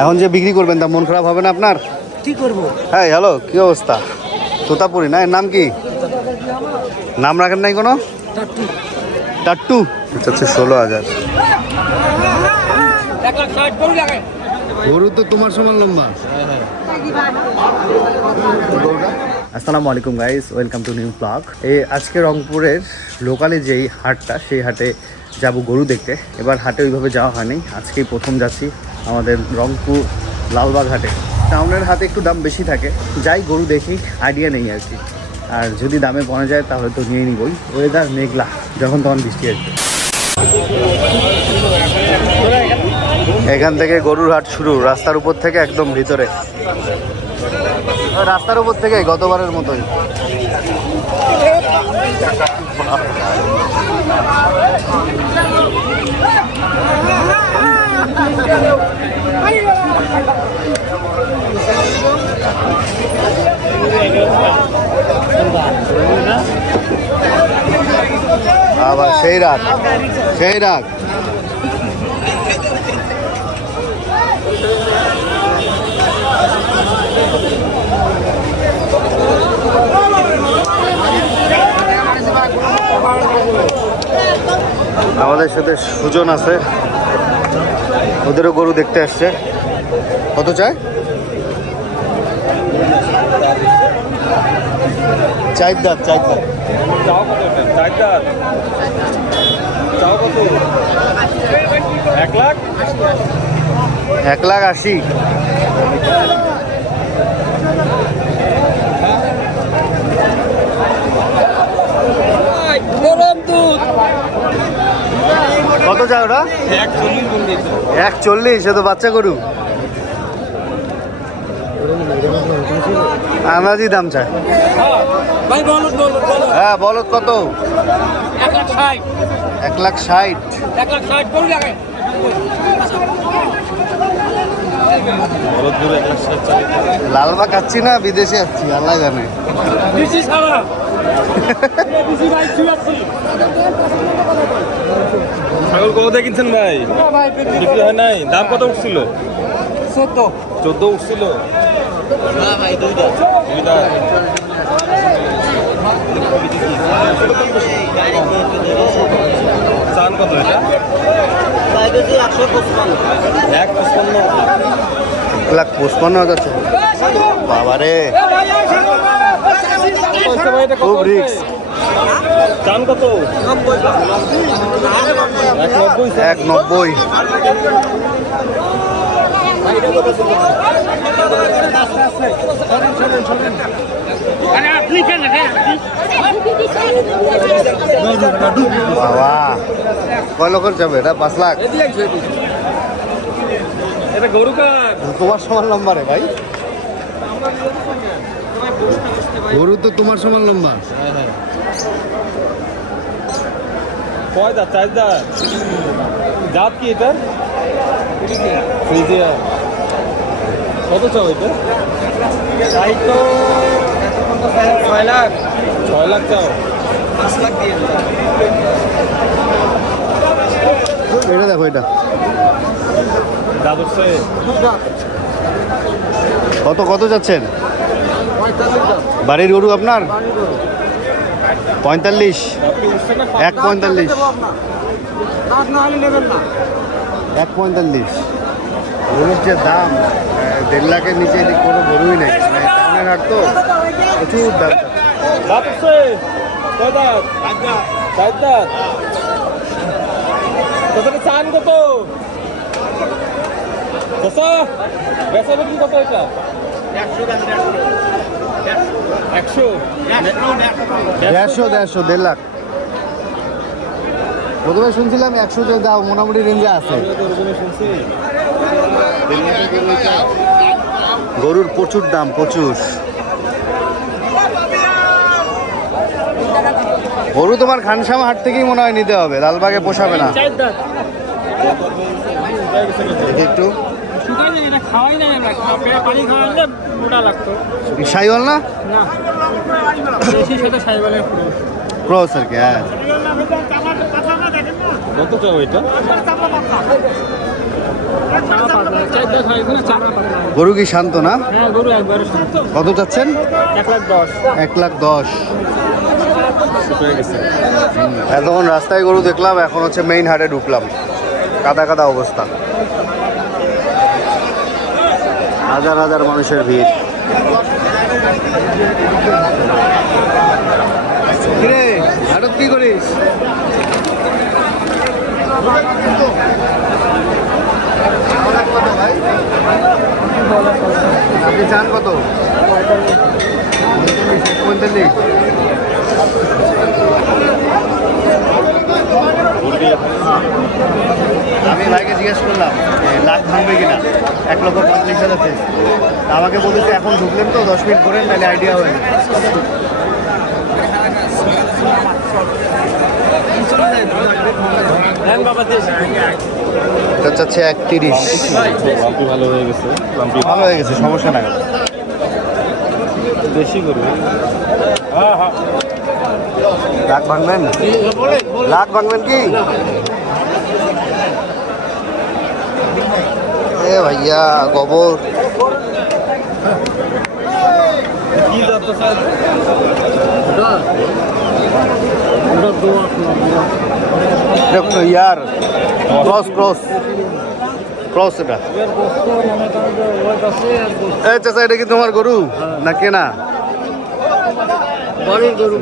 এখন যে বিক্রি করবেন তা মন খারাপ হবে না আপনার? কি করব? হ্যাঁ হ্যালো, কি অবস্থা? তোতাপুরি না, এর নাম কি? নাম রাখেন নাই কোনো? টাট্টু। আচ্ছা 16,000। গরু তো তোমার সমান লম্বা। আসসালামু আলাইকুম guys, welcome to new blog. আজকে রংপুরের লোকালে যেই হাটটা, সেই হাটে যাব গরু দেখতে। এবার হাটে ওইভাবে যাওয়া হয়নি, আজকেই প্রথম যাচ্ছি আমাদের রংপুর লালবাগ হাটে। টাউনের হাটে একটু দাম বেশি থাকে, যাই গরু দেখি, আইডিয়া নেই আর কি। আর যদি দামে পড়ে যায় তাহলে তো নিয়ে নিবই। ওয়েদার মেঘলা, যখন তখন বৃষ্টি আসবে। এখান থেকে গরুর হাট শুরু, রাস্তার উপর থেকে একদম ভিতরে। রাস্তার উপর থেকে গতবারের মতোই। আবার সেই রাত, সেই রাত। আমাদের সাথে সুজন আছে, ওদেরও গরু দেখতে আসছে। কত চায়? চার দাঁত। এক লাখ 80। কত চায় ওটা? 140। সে তো বাচ্চা গরু, আনাজি দাম চায়। হ্যাঁ বলদ কত? 1,60,000। লালবাগ খাচ্ছি না, বিদেশে আসছি, আল্লাহ জানে। ছাগল কত দিয়ে কিনছেন ভাই? বিক্রি হয় নাই? দাম কত উঠছিল? 14 উঠছিল। চান কত এটা? 1,55,000। বাবারে, খুব রিক্স। চান কত? 1,90। বাবা, কয় লোকের যাবে এটা? 5 লাখ। এটা গরু কার? তোমার সমান লম্বা রে ভাই, গরু তো তোমার সমান লম্বা। কয় দাঁত? 4 দাঁত। জাত কি এটা? ফ্রিজিয়ান। কত চাও এটা? তো 6 লাখ। 6 লাখ চাও? 5 লাখ দিয়ে। এটা দেখো, এটা কত কত যাচ্ছেন? বাড়ির গরু আপনার? 45। 1,45। 1,45। গরুর যে দাম, 1.5 লাখের নিচে কোনো গরুই নেই। টাউনের হাট তো, প্রচুর দাম। চান কত? বেচা বিক্রি কত এটা? 1.5 লাখ। প্রথমে শুনছিলাম 100 দাও, মোটামুটি রেঞ্জে আছে। গরুর প্রচুর দাম, প্রচুর। গরু তোমার খানসামা হাট থেকেই মনে হয় নিতে হবে, লালবাগে পোষাবে না। একটু শাহিওয়াল না? ক্রস আর কি। হ্যাঁ কত চাও এটা? গরু কি শান্ত না? হ্যাঁ গরু একবারে কত চাচ্ছেন? 1,10,000 1,10,000। এতক্ষণ রাস্তায় গরু দেখলাম, এখন হচ্ছে মেইন হাটে ঢুকলাম। কাদা কাদা অবস্থা, হাজার হাজার মানুষের ভিড়। কিরে হাটত কি করিস? আপনি চান কত? 45। আমি ভাইকে জিজ্ঞেস করলাম যে লাখ ভাঙবে কিনা, 1,45,000 চেয়েছে। আমাকে বলেছে এখন ঢুকলেন তো 10 মিনিট করেন, তাহলে আইডিয়া হয়ে যাবে। এটা চাচ্ছে 31। ভালো হয়ে গেছে, ভালো হয়ে গেছে, সমস্যা নাই। বেশি গরু। লাখ ভাঙবেন? লাখ ভাঙবেন কি? এ ভাইয়া গোবর। কি যাচ্ছে স্যার? ইয়ার ক্রস ক্রস ক্রস এটা। এই চাচা, এটা কি তোমার গরু না কেনা?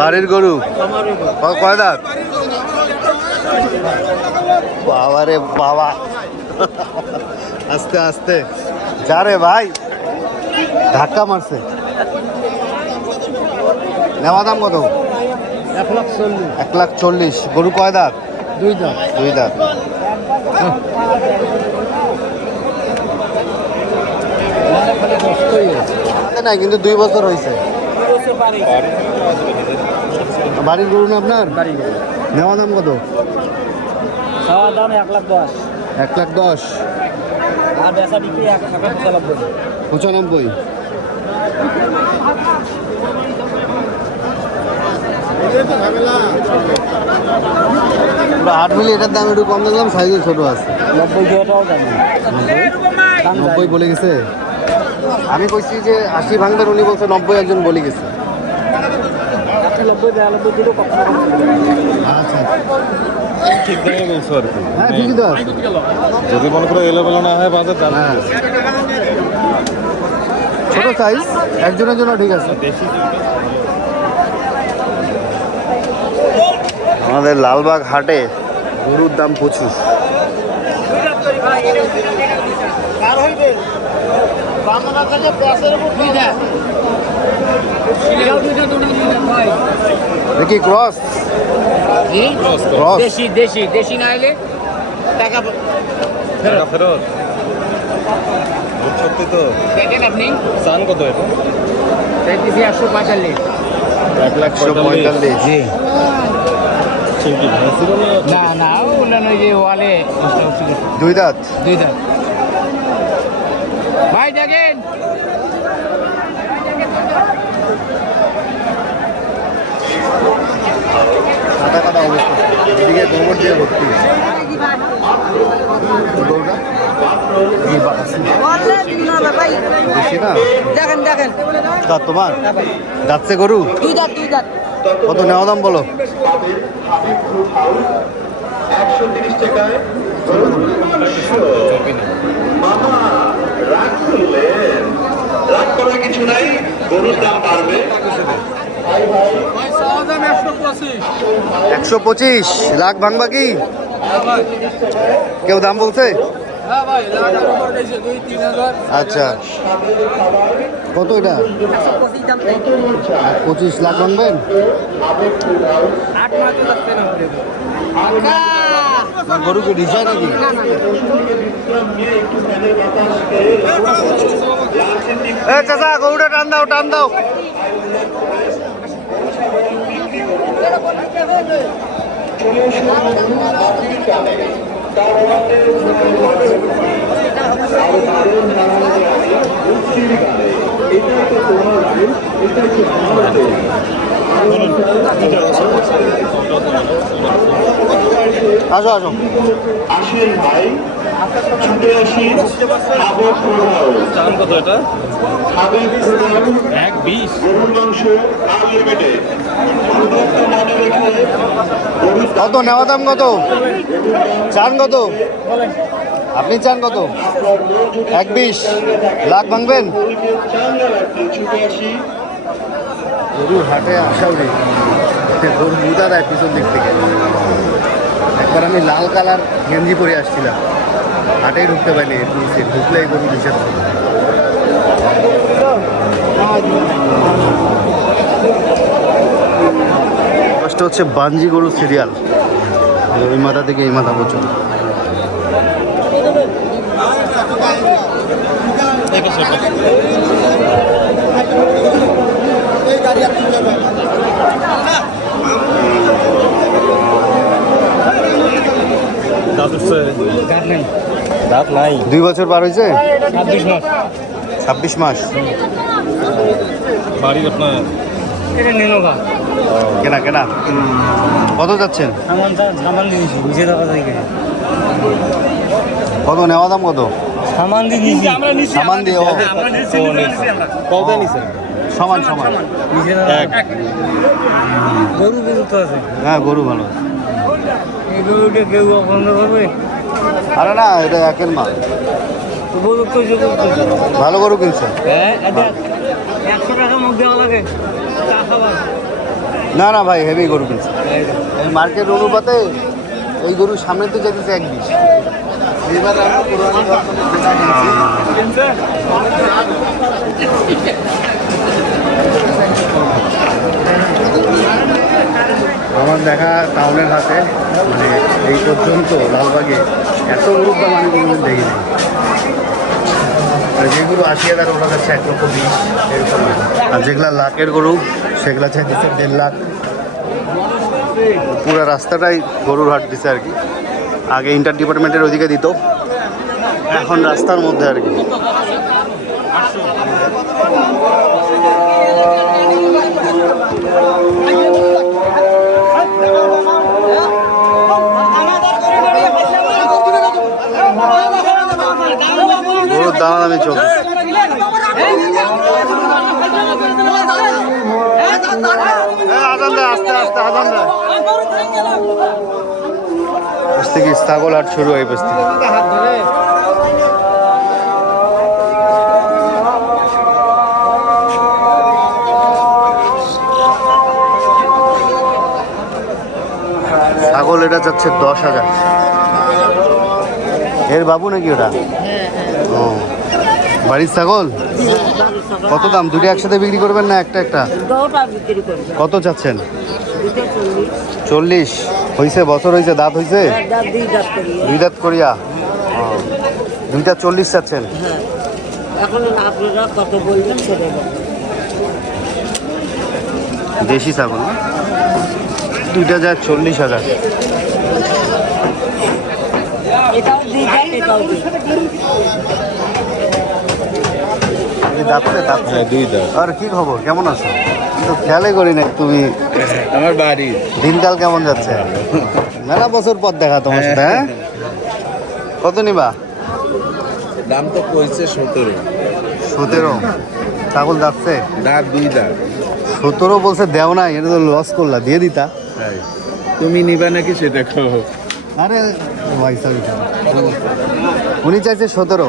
বাড়ির গরু। কয় দাঁত? বাবা রে বাবা, আস্তে আস্তে যা রে ভাই, ধাক্কা মারছে। নেওয়া দাম কত? 1,40,000। গরু কয় দাঁত? 2 দাঁত। 2 দাঁত। নাই কিন্তু 2 বছর হয়েছে। বাড়ির গরু না আপনার? নেওয়া দাম কত? খাওয়া দাম 1,10,000। 1,10,000। আর বেচা বিক্রি 1,95,000। 95। হাট মিলে এটার দাম একটু কম দেখলাম, সাইজও ছোট আছে। 90,000 দাম। 90 বলে গেছে। আমি কইছি যে 80 ভাঙবেন, উনি বলছে 90 একজন বলে গেছে। 90-92 দিলেও কখনো আচ্ছা, ঠিক দামে বলছো আর কি। হ্যাঁ ঠিকই তো আছে। যদি মনে করো এলোমেলো না হয় বাজার দাম। হ্যাঁ, ছোট সাইজ একজনের জন্য ঠিক আছে। আমাদের লালবাগ হাটে গরুর দাম প্রচুর। দেখি ক্রস ক্রস দেশি দেশি দেশি না এলে টাকা ফেরত। সত্যি তো। দেখেন আপনি চান কত এটা? দেখতেছি 145। 1,45,000। জি চিংড়ি ভাঙছিল না? না না ওগুলো ওই যে ওয়ালে 2 দাঁত। 2 দাঁত। ভাই দেখেন কাটা কাটা অবস্থা, এদিকে গোবর দিয়ে ভর্তি। গরুটা বেশি না? দেখেন দেখেন তা তোমার যাচ্ছে গরু? 2 দাঁত 2 দাঁত। কত নেওয়া দাম বলো? 130 টাকায় রাগ করার কিছু নাই, গরুর দাম বাড়বে। 125 লাখ ভাঙবা কি? কেউ দাম বলছে? আচ্ছা, কত এটা? 25 লাখ ভাঙবেন? না, গরু কি রিজাই নাকি? এ চাচা, গরুটা টান দাও, টান দাও। আসো আসো। আসেন ভাই, ছুটে আসি আবেগ প্রবাহ। চান কত এটা? আবেগ প্রবাহ 1.20। গরুর মাংস আনলিমিটেড। অনুরোধ মনে রেখে গরুর কত নেওয়া দাম কত? চান কত? আপনি চান কত? 1.20 লাখ ভাঙবেন? গরুকে চাঙ্গা রাখতে ছুটে আসি গরুর হাটে আসাও নেই, গরু মুদা দেয় পিছন দিক থেকে। একবার আমি লাল কালার গেঞ্জি পরে আসছিলাম, হাটেই ঢুকতে পারিনি, ঢুকলেই গরু নিষেধ ছিল। কষ্ট হচ্ছে বাঞ্জি গরু সিরিয়াল, ওই মাথা থেকে এই মাথা পর্যন্ত। দাঁত উঠছে? দাঁত নাই। 2 বছর পার হয়েছে? 26 মাস 26 মাস। বাড়ি আপনার? এটা নেনোগা কেনা কেনা কত যাচ্ছেন? সামান দিয়েছি বুঝে দেওয়া যায় কিনা কত নেওয়া দাম কত? সামান দিয়েছি সামান দিয়ে ও কত নিছেন? সমান সমান। বুঝে এক। গরু গরু তো আছে হ্যাঁ গরু ভালো আছে। এই গরুটা কেউ বন্ধ করবে আরে না, এটা একের মাল, গরু তো ভালো গরু কিনছে। হ্যাঁ 100 টাকা মুখ দেওয়া লাগে চা খাবার না না ভাই, হেভি গরু কিনছে। এই মার্কেট অনুপাতে এই গরু সামনে তো যেতেছে 1.20। এবার আমরা পুরানো কিনছি। আমার দেখা টাউনের হাতে মানে এই পর্যন্ত লালবাগে এত গরুর দাম আমি কোনোদিন দেখিনি। আর যেগুলো 80,000 ওরা যাচ্ছে 1,20,000 এরকম। আর যেগুলা লাখের গরু সেগুলা চাইতেছে 1.5 লাখ। পুরো রাস্তাটাই গরুর হাট দিছে আর কি। আগে ইন্টার ডিপার্টমেন্টের ওইদিকে দিত, এখন রাস্তার মধ্যে আর কি। গরুর দামাদামি চলছে। আদান দেয়, আস্তে আস্তে আদান দেয়। থেকে ছাগল হাট শুরু হয় বস্তি। ছাগল এটা যাচ্ছে 10,000। এর বাবু নাকি ওটা? ও বাড়ির ছাগল। কত দাম? দুটো একসাথে বিক্রি করবেন না একটা একটা? কত চাচ্ছেন? 40 হয়েছে? বছর হয়েছে? দাঁত হয়েছে? 2 দাঁত করিয়া। দুইটা 40 চাচ্ছেন? এখন আপনারা কত বলবেন সেটাই দেশি ছাগল না? দুইটা যায় 40,000। এটাও দুই দাঁত এটাও দুই দাঁততে দাঁত। হ্যাঁ 2 দাঁত। আর কি খবর, কেমন আছো? তো খেয়ালই করি না তুমি। আমার বাড়ি। দিনকাল কেমন যাচ্ছে? মেলা বছর পর দেখা তোমার সাথে। হ্যাঁ কত নিবা? দাম তো কইছে 17। 17? ছাগল যাচ্ছে দাঁত 2 দাঁত। 17 বলছে, দেও না, এটা তো লস করলা, দিয়ে দিতা। তুমি নিবা নাকি সেটা কও। আরে ভাই সরি, উনি চাইছে 17,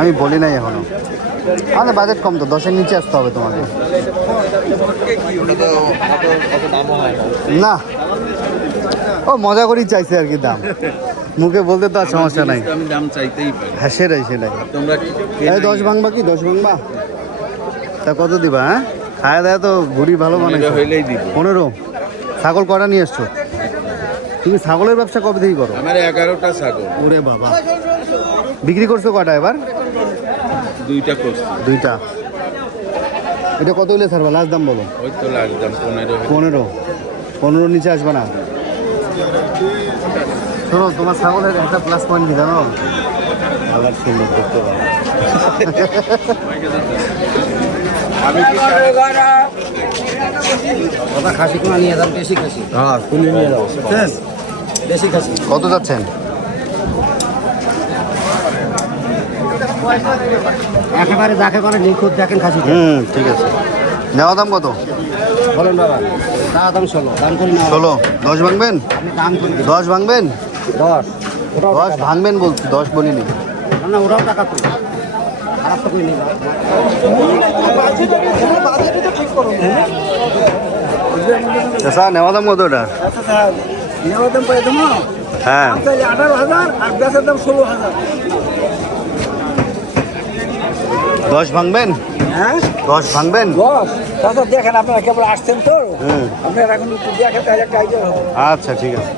আমি বলি নাই এখনো। আমাদের বাজেট কম তো, 10-এর নিচে আসতে হবে তোমাকে। না ও মজা করেই চাইছে আর কি দাম, মুখে বলতে তো আর সমস্যা নাই। আমি দাম চাইতেই পারি। হ্যাঁ সেটাই সেটাই। তোমরা 10 ভাঙবা কি? 10 ভাঙবা? তা কত দিবা? হ্যাঁ খায় দেয় তো ঘুরি ভালো বানাইছো। হইলেই দিব। 15? ছাগল কটা নিয়ে এসছো তুমি? ছাগলের ব্যবসা কবে থেকে করো? আমার 11টা ছাগল। ওরে বাবা, বিক্রি করছো কটা এবার? 2টা করছি। 2টা। এটা কত হইলে ছাড়বা? লাস্ট দাম বলো। ওই তো লাগদাম 15। 15 নিচে আসবে না? শোনো, তোমার ছাগলের একটা প্লাস পয়েন্ট কি জানো? আবার সুন্দর দেখতে পাবো। আমি কি বাবা খাসি কোনা নিয়ে যান, দেশি খাসি। হ্যাঁ তুমি নিয়ে যাও। দেশি খাসি কত যাচ্ছেন? একেবারে যাকে করে নিখুঁত দেখেন খাসি ঠিক আছে। নেওয়া দাম কত? বলেন বাবা, দাম 16, দাম করি না 16। 10 ভাঙবেন? আপনি দাম করি 10 ভাঙবেন? 10, ওটাও 10 ভাঙবেন বলছি, 10 বলিনি। না ওটাও টাকা তো খারাপ তো কই নেই। চাচা নেওয়া দাম কত এটা? নেওয়ার দাম পাই দেবো হ্যাঁ 18,000 আর বেচার দাম 16,000। 10 ভাঙবেন? হ্যাঁ 10 ভাঙবেন? 10 দাদা দেখেন, আপনারা কেবল আসছেন তো, হুম আপনারা এখন একটু দেখেন তাহলে একটা আইডিয়া হবে। আচ্ছা ঠিক আছে।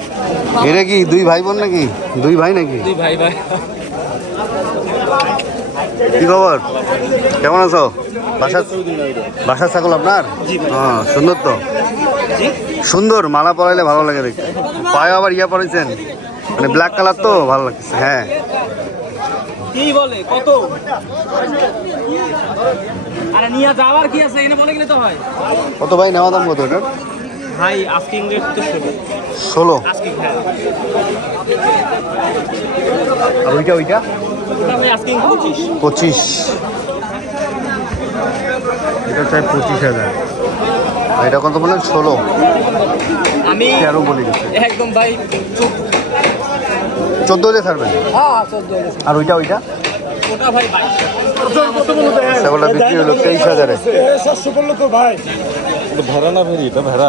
এটা কি 2 ভাই বোন নাকি? 2 ভাই নাকি? ভাই ভাই কি খবর, কেমন আছো? বাসার ছাগল আপনার? হ্যাঁ সুন্দর তো, সুন্দর। মালা পরাইলে ভালো লাগে দেখতে। পায়ে আবার ইয়া পরাইছেন, মানে ব্ল্যাক কালার তো ভালো লাগছে। হ্যাঁ কি বলে কত? আরে নিয়ে যাওয়ার কি আছে, এখানে বলে গেলে তো হয়। কত ভাই নেওয়া দাম কত এটার? ভাই আস্কিং রেট তো 16। আস্কিং, হ্যাঁ আর ওইটা ওটা ভাই আস্কিং 25। 25। এটা চাই 25,000। এটা কত বললেন? 16। আমি 13 বলে গেছে। একদম ভাই 14 হলে ছাড়বেন। হ্যাঁ 14। আর ওইটা ওটা ভাই 22। ছাগলটা বিক্রি হলো 23,000-এ। ভাই ভেড়া না ভেড়ি, এটা ভেড়া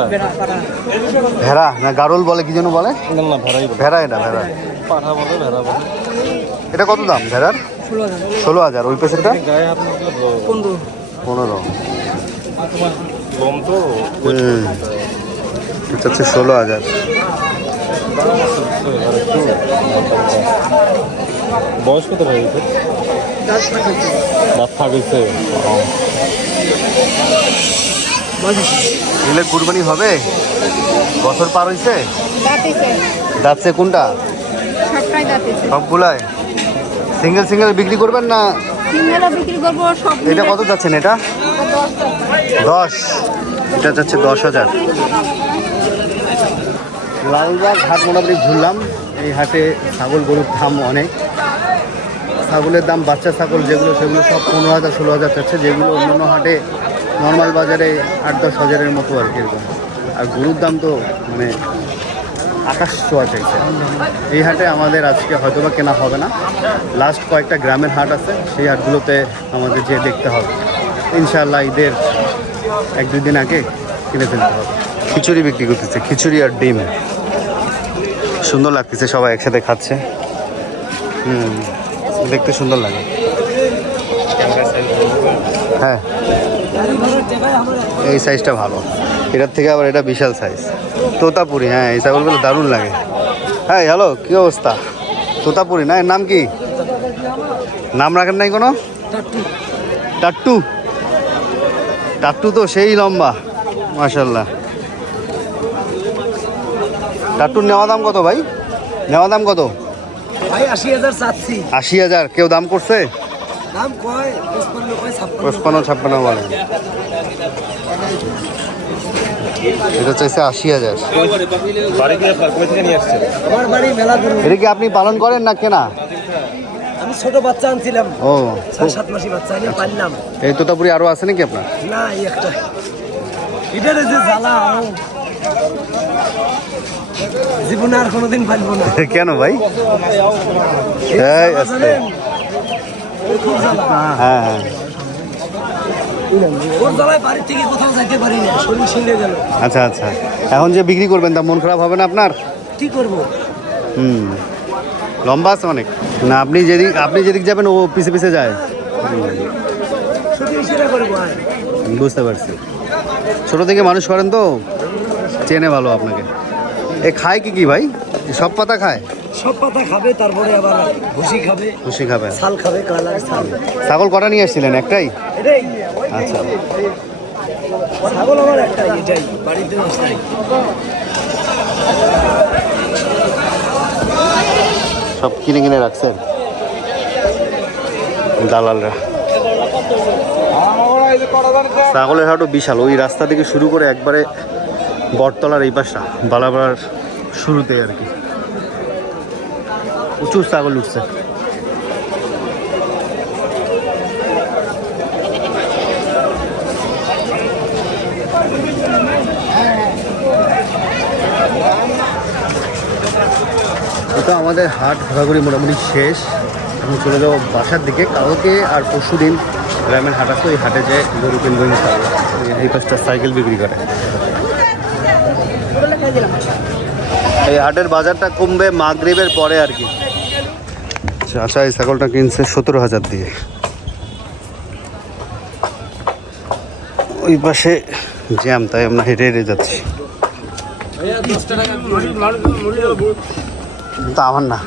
ভেড়া না গারল বলে, কি যেন বলে? না না ভেড়াই বলে। ভেড়া, এটা ভেড়া। পাঠা বলে ভেড়া বলে। এটা কত দাম ভেড়ার? 16,000। ওই পেছনটা গায়ে হাত মারলে 15। লোম তো এটা হচ্ছে 16,000। বয়স কত ভাই? দাঁত থাকছে। এগুলো কুরবানি হবে? বছর পার হয়েছে? যাচ্ছে কোনটা? সবগুলাই সিঙ্গেল সিঙ্গেল বিক্রি করবেন না? বিক্রি করবো সব। এটা কত যাচ্ছেন? এটা 10। এটা যাচ্ছে 10,000। লালবাগ হাট মোটামুটি ঘুরলাম। এই হাটে ছাগল গরুর দাম অনেক। ছাগলের দাম, বাচ্চা ছাগল যেগুলো সেগুলো সব 15,000 16,000 চাচ্ছে, যেগুলো অন্যান্য হাটে নর্মাল বাজারে 8-10 হাজারের মতো আর কি এরকম। আর গরুর দাম তো মানে আকাশ ছোঁয়া চাইছে। এই হাটে আমাদের আজকে হয়তোবা কেনা হবে না। লাস্ট কয়েকটা গ্রামের হাট আছে, সেই হাটগুলোতে আমাদের যেয়ে দেখতে হবে। ইনশাআল্লাহ ঈদের 1-2 দিন আগে কিনে ফেলতে হবে। খিচুড়ি বিক্রি করতেছে, খিচুড়ি আর ডিম। সুন্দর লাগতেছে, সবাই একসাথে খাচ্ছে। দেখতে সুন্দর লাগে। হ্যাঁ এই সাইজটা ভালো, এটার থেকে আবার এটা বিশাল সাইজ। তোতাপুরি, হ্যাঁ এই ছাগলগুলো দারুণ লাগে। হ্যাঁ হ্যালো, কী অবস্থা? তোতাপুরি না, এর নাম কি? নাম রাখেন নাই কোনো? টাট্টু। টাট্টু তো সেই লম্বা, মাশাল্লাহ। টাট্টুর নেওয়া দাম কত ভাই? নেওয়া দাম কত? ভাই 80,000 চাচ্ছি। 80,000। কেউ দাম করছে? দাম কয় 55 কয় 55-56 বলে। এটা চাইছে 80,000। বাড়ি থেকে নিয়ে আসছে। আমার বাড়ি মেলা দূর। এটা কি আপনি পালন করেন না কেনা? আমি ছোট বাচ্চা আনছিলাম, ও 6-7 মাসি বাচ্চা এনে পাললাম। এই তোতাপুরি আরো আছে নাকি আপনার? না এই একটা, এটার যে জ্বালা জীবনে আর কোনোদিন পালবো না। কেন ভাই? এই আস্তে। খুব জ্বালা। হ্যাঁ হ্যাঁ ওর জ্বালায় বাড়ি থেকে কোথাও যাইতে পারি না, শরীর ছিঁড়ে গেল। আচ্ছা আচ্ছা। এখন যে বিক্রি করবেন তা মন খারাপ হবে না আপনার? কি করবো? লম্বা আছে অনেক না। আপনি যেদিক যাবেন ও পিছে পিছে যায়। শরীর ছিঁড়ে করবো আর। বুঝতে পারছি, ছোট থেকে মানুষ করেন তো চেনে ভালো আপনাকে। এ খায় কি কি ভাই? সব পাতা খায়? সব পাতা খাবে, তারপরে আবার ভুসি খাবে, খুশি খাবে। ছাল খাবে, কালার ছাল। ছাগল কটা নিয়ে আসছিলেন? একটাই? এটাই আচ্ছা। ছাগল আমার একটাই, এটাই বাড়িতে নাই। সব কিনে কিনে রাখছেন দালালরা। ছাগলের হাটও বিশাল, ওই রাস্তা থেকে শুরু করে একবারে বটতলার এই পাশটা, বালাপাড়ার শুরুতে আর কি। প্রচুর ছাগল উঠছে। আমাদের হাট ঘোরাঘুরি মোটামুটি শেষ। এখন চলে যাবো বাসার দিকে। কালকে আর পরশু দিন গ্রামের হাট আছে, ওই হাটে যে গরু কিনবো ইনশাআল্লাহ। এই পাশটা সাইকেল বিক্রি করে। এই হাটের বাজারটা কমবে মাগরিবের পরে আর কি। আচ্ছা, এই ছাগলটা কিনছে 17,000 দিয়ে। ওই পাশে জ্যাম, তাই আমরা হেঁটে হেঁটে যাচ্ছি। তা আমার না,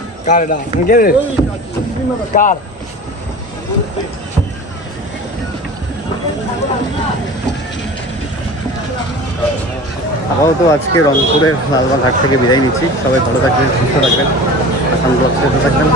আপাতত আজকে রংপুরের লালবাগ হাট থেকে বিদায় নিচ্ছি। সবাই ভালো থাকবেন, সুস্থ থাকবেন, আসাম ব্লগ সাথে থাকবেন।